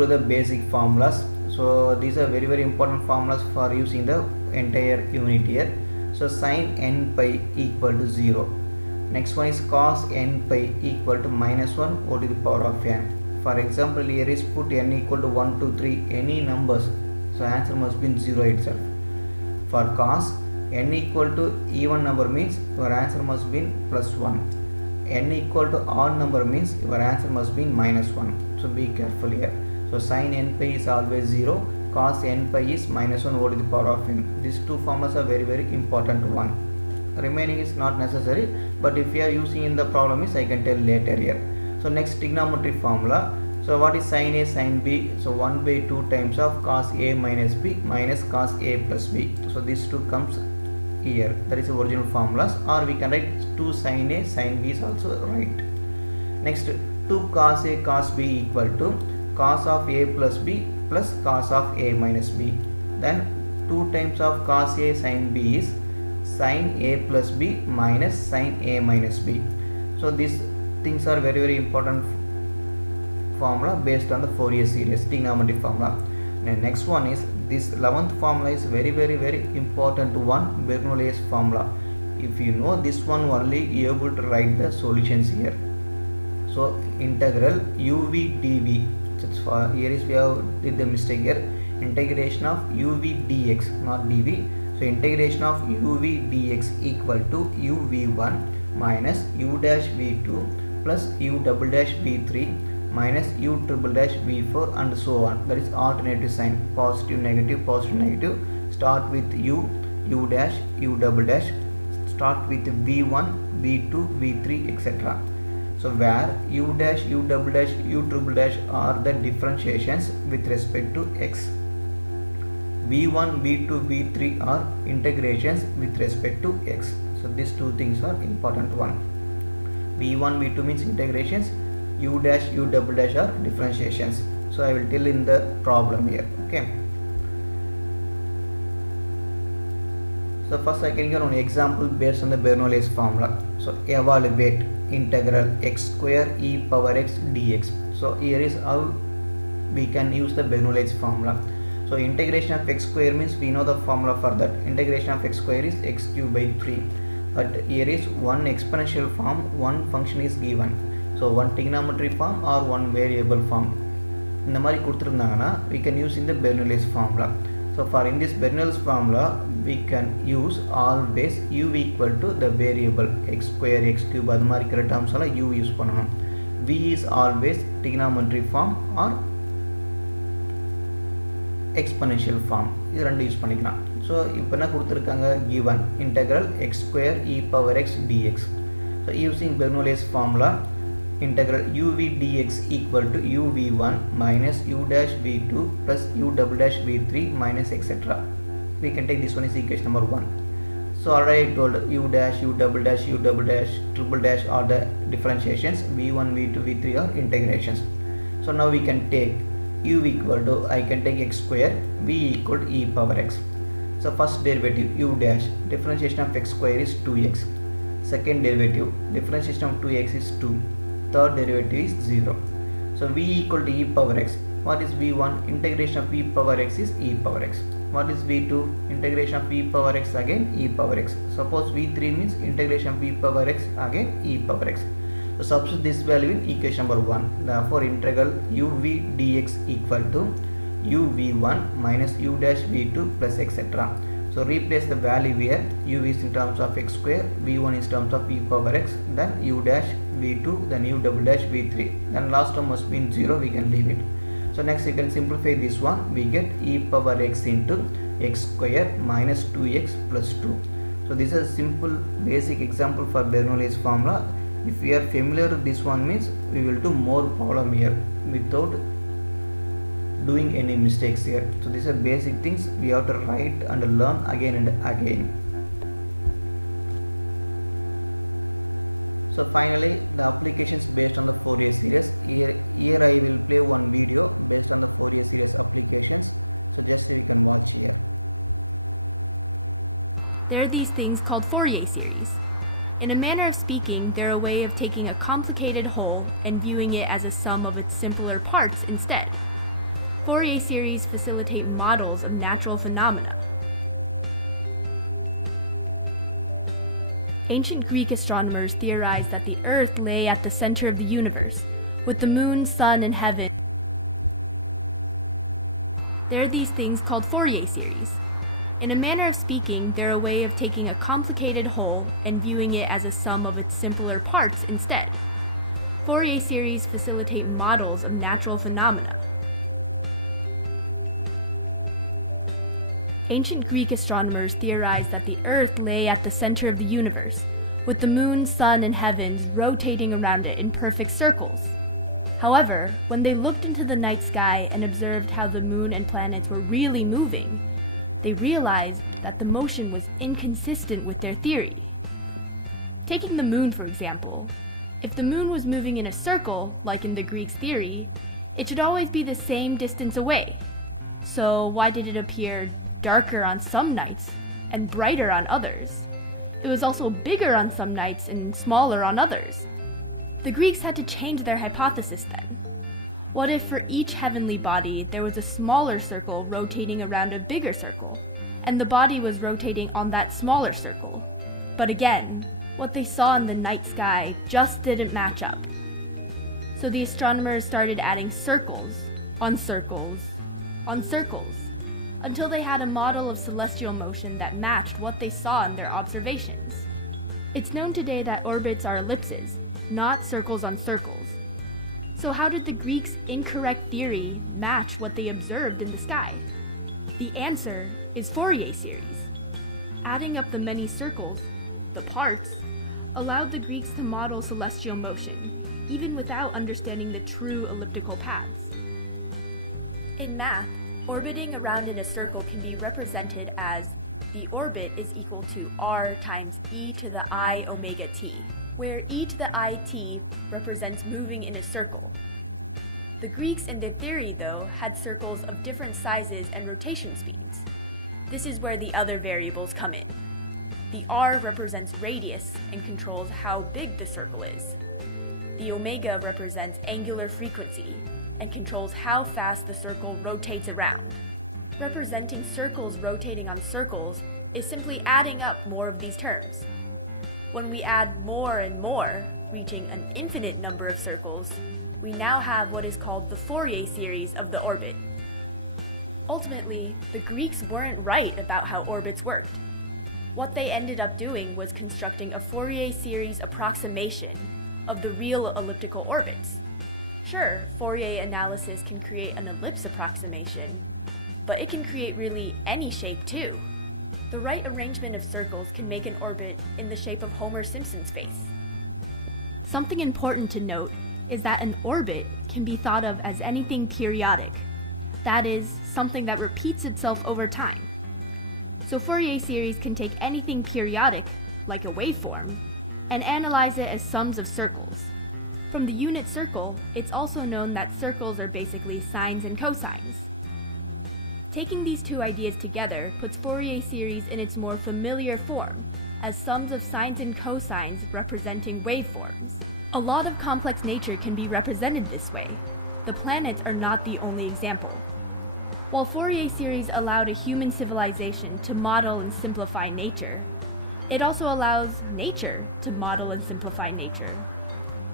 through the basic formulas. So these are very important formulas for using the entire unit here. So sin n pi equal to 0. Next one is cos n pi equal to minus 1 over to the power of n. For example, here is put n equal to 1, 2, 3, any numbers. So answer must be 0 itself. For cos, n equal to even number means your answer must be plus 1. N equal to odd number means your answer must be minus 1. So be careful here. So sin n pi is always 0, cos n pi is minus 1 over to the power of n. These two formulas are very important one. Remaining is not necessary, but if you are using in the problem is I can tell later here. So next trigonometry formula. So what is sin A sin B? So 1 by 2 times of cos A minus B minus cos A plus B. So these two comes here. That is the original formulas, or we can write 2 sin A sin B is also right. Next 2 cos A cos B equal to cos of A plus B plus cos of A minus B. Then 2 times of cos A sin B is sin A plus B minus sin A minus B. So these things are very important formula based on the Fourier series trigonometry formula. And next one is this 11th formula is very important one, Bernoulli's formula. If you know this one only, you are able to write the solutions here. So integral uv dv. So here is we have did the mistake here. Integration of uv dx, not dv. So integration of uv dx equal to uv1 minus u dash v2 plus u double dash v3 minus u triple dash v4 and so on. That is alternative sign, positive negative positive negative. Start with u dash u double dash, start with v1 v2 v3 etc. So where u dash u double dash u triple dash are the differentiations with respect to x, v1 v2 v3 are integrations with respect to x. So these two things are important one. v1 v2 means integrations, u dash u double dash are differentiations. So I will tell in the problem here. Okay. So first I can give an example based on the Bernoulli's formula. So evaluate integral x square e power x dx. So here is how we can use the Bernoulli's formula. So integration of x square means we know the formula for that. Integration of x square is x cube by 3. But here is one exponential form, one function is given. So one trigonometry form or one variable form. In the mari kuduthirundanga, we can use in the Bernoulli's formula. So for in this Bernoulli's formula, we can use always u equal to the variable x square x cube adu mari ikkira terms alla u use pananum. V is always trigonometry form or exponential form. This rendu use panikalam. So ipo enna kuduthirukanga, given integral x square e power x dx. So using Bernoulli's formula, integral uv dx equal to uv1 minus u dash v2 plus u double dash v3 minus etc. We can take this one is equation number 1. So already I told u dash u double dash triple dash are the differentiations, v1 v2 v3 are integrations. So now we can take u equal to, I can take x square, v equal to e power x. So first derivative u dash, differentiation of x square is 2x. Second derivative, differentiation of 2x is 2. Third derivative is 0. So v equal to e power x. What is v1? Integration of e power x is e power x. What is v2? Integration of e power x again e power x. Suppose v3 means integration of e power x again e power x. So substitute this value in equation number 1. Therefore integral uv dx equal to uv1 minus u dash v2 plus etc. So replace the value here. U is in terms of x square, v1 is in terms of e power x, then u dash v2, then u double dash v3. Then last term must be in 0, we can leave it. So next you can simplify this one. We get e power x into x square minus 2x plus 2. So this is a simple basic example for Bernoulli's formula. If we are familiar with this one means we will do more problem here without doing any mistakes here. So these are basic things we have to write and learn again and again. So finally the applications based on the Fourier series. Here I will play one video based on the Fourier series applications. So just so you can watch here. There are these things called Fourier series. In a manner of speaking, they're a way of taking a complicated whole and viewing it as a sum of its simpler parts instead. Fourier series facilitate models of natural phenomena. Ancient Greek astronomers theorized that the Earth lay at the center of the universe, with the moon, sun, and heaven. There are these things called Fourier series. In a manner of speaking, they're a way of taking a complicated whole and viewing it as a sum of its simpler parts instead. Fourier series facilitate models of natural phenomena. Ancient Greek astronomers theorized that the Earth lay at the center of the universe, with the moon, sun, and heavens rotating around it in perfect circles. However, when they looked into the night sky and observed how the moon and planets were really moving, they realized that the motion was inconsistent with their theory. Taking the moon, for example, if the moon was moving in a circle, like in the Greeks' theory, it should always be the same distance away. So why did it appear darker on some nights and brighter on others? It was also bigger on some nights and smaller on others. The Greeks had to change their hypothesis then. What if for each heavenly body there was a smaller circle rotating around a bigger circle, and the body was rotating on that smaller circle? But again, what they saw in the night sky just didn't match up. So the astronomers started adding circles on circles on circles, until they had a model of celestial motion that matched what they saw in their observations. It's known today that orbits are ellipses, not circles on circles. So how did the Greeks' incorrect theory match what they observed in the sky? The answer is Fourier series. Adding up the many circles, the parts, allowed the Greeks to model celestial motion, even without understanding the true elliptical paths. In math, orbiting around in a circle can be represented as the orbit is equal to r times e to the I omega t, where e to the it represents moving in a circle. The Greeks in their theory, though, had circles of different sizes and rotation speeds. This is where the other variables come in. The r represents radius and controls how big the circle is. The omega represents angular frequency and controls how fast the circle rotates around. Representing circles rotating on circles is simply adding up more of these terms. When we add more and more, reaching an infinite number of circles, we now have what is called the Fourier series of the orbit. Ultimately, the Greeks weren't right about how orbits worked. What they ended up doing was constructing a Fourier series approximation of the real elliptical orbits. Sure, Fourier analysis can create an ellipse approximation, but it can create really any shape too. The right arrangement of circles can make an orbit in the shape of Homer Simpson's face. Something important to note is that an orbit can be thought of as anything periodic. That is, something that repeats itself over time. So Fourier series can take anything periodic, like a waveform, and analyze it as sums of circles. From the unit circle, it's also known that circles are basically sines and cosines. Taking these two ideas together puts Fourier series in its more familiar form, as sums of sines and cosines representing waveforms. A lot of complex nature can be represented this way. The planets are not the only example. While Fourier series allowed a human civilization to model and simplify nature, it also allows nature to model and simplify nature.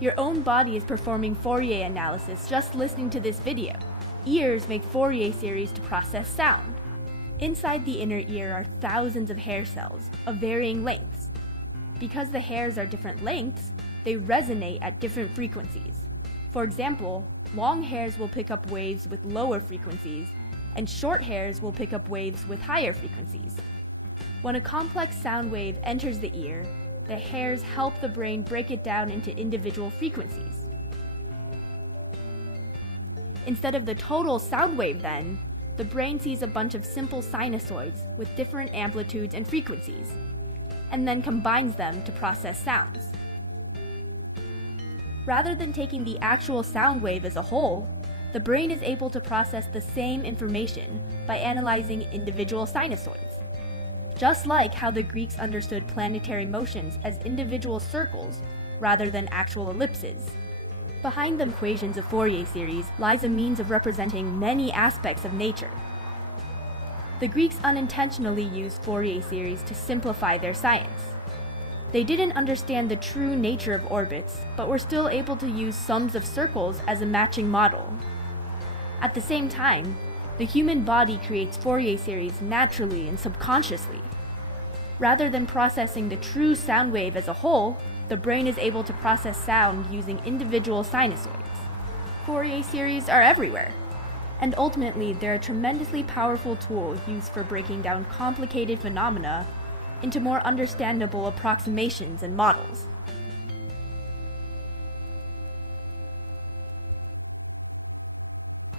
Your own body is performing Fourier analysis just listening to this video. Ears make Fourier series to process sound. Inside the inner ear are thousands of hair cells of varying lengths. Because the hairs are different lengths, they resonate at different frequencies. For example, long hairs will pick up waves with lower frequencies, and short hairs will pick up waves with higher frequencies. When a complex sound wave enters the ear, the hairs help the brain break it down into individual frequencies. Instead of the total sound wave then, the brain sees a bunch of simple sinusoids with different amplitudes and frequencies, and then combines them to process sounds. Rather than taking the actual sound wave as a whole, the brain is able to process the same information by analyzing individual sinusoids. Just like how the Greeks understood planetary motions as individual circles rather than actual ellipses. Behind the equations of Fourier series lies a means of representing many aspects of nature. The Greeks unintentionally used Fourier series to simplify their science. They didn't understand the true nature of orbits, but were still able to use sums of circles as a matching model. At the same time, the human body creates Fourier series naturally and subconsciously. Rather than processing the true sound wave as a whole, the brain is able to process sound using individual sinusoids. Fourier series are everywhere, and ultimately they're a tremendously powerful tool used for breaking down complicated phenomena into more understandable approximations and models.